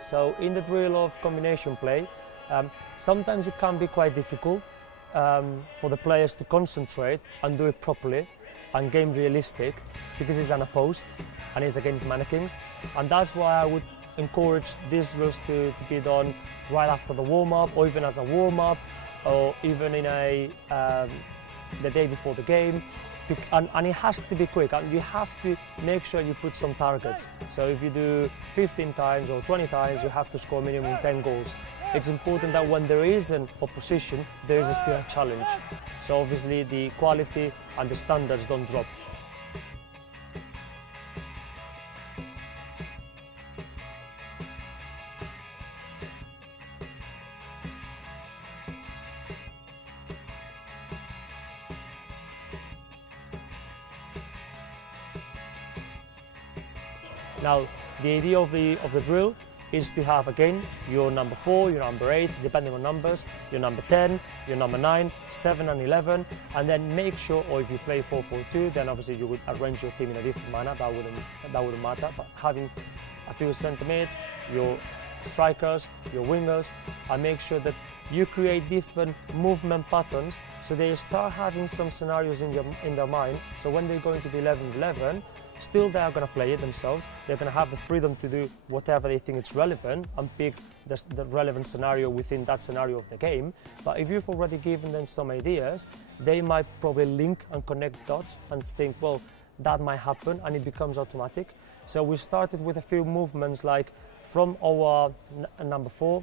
So in the drill of combination play, sometimes it can be quite difficult for the players to concentrate and do it properly and game realistic, because it's unopposed and it's against mannequins. And that's why I would encourage these drills to be done right after the warm-up, or even as a warm-up, or even in the day before the game. And it has to be quick, and you have to make sure you put some targets. So if you do 15 times or 20 times, you have to score minimum 10 goals. It's important that when there is an opposition, there is still a challenge. So obviously the quality and the standards don't drop. Now, the idea of the drill is to have, again, your number 4, your number 8, depending on numbers, your number 10, your number 9, 7 and 11, and then make sure, or if you play 4-4-2, then obviously you would arrange your team in a different manner, that wouldn't matter, but having a few centre mids, your strikers, your wingers, and make sure that you create different movement patterns, so they start having some scenarios in their mind, so when they go into the 11-11, still they are going to play it themselves. They're going to have the freedom to do whatever they think is relevant and pick the relevant scenario within that scenario of the game. But if you've already given them some ideas, they might probably link and connect dots and think, well, that might happen, and it becomes automatic. So we started with a few movements, like from our number 4,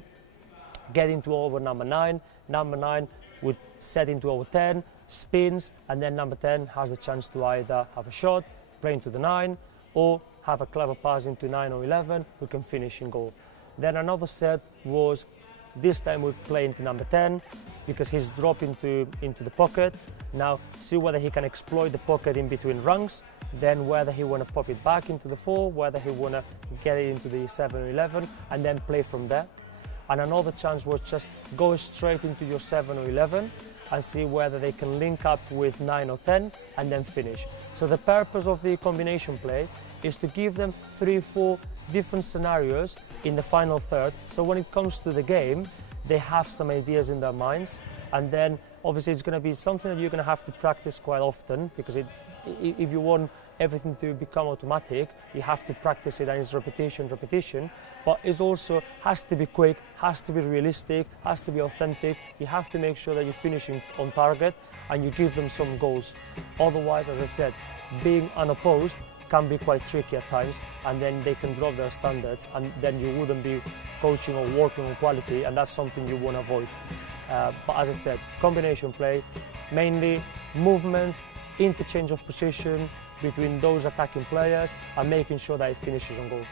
get into our number 9, number 9 would set into our 10, spins, and then number 10 has the chance to either have a shot, play into the 9, or have a clever pass into 9 or 11 who can finish in goal. Then another set was, this time we play into number 10 because he's dropped into the pocket. Now see whether he can exploit the pocket in between rungs, then whether he want to pop it back into the 4, whether he want to get it into the 7 or 11, and then play from there. And another chance was just go straight into your 7 or 11 and see whether they can link up with 9 or 10 and then finish. So the purpose of the combination play is to give them 3-4 different scenarios in the final third, so when it comes to the game, they have some ideas in their minds, and then obviously it's going to be something that you're going to have to practice quite often, because if you want everything to become automatic, you have to practice it, and it's repetition, but it also has to be quick, has to be realistic, has to be authentic. You have to make sure that you're finishing on target and you give them some goals. Otherwise, as I said, being unopposed can be quite tricky at times, and then they can drop their standards, and then you wouldn't be coaching or working on quality, and that's something you want to avoid. But as I said, combination play, mainly movements, interchange of position between those attacking players, and making sure that it finishes on goal.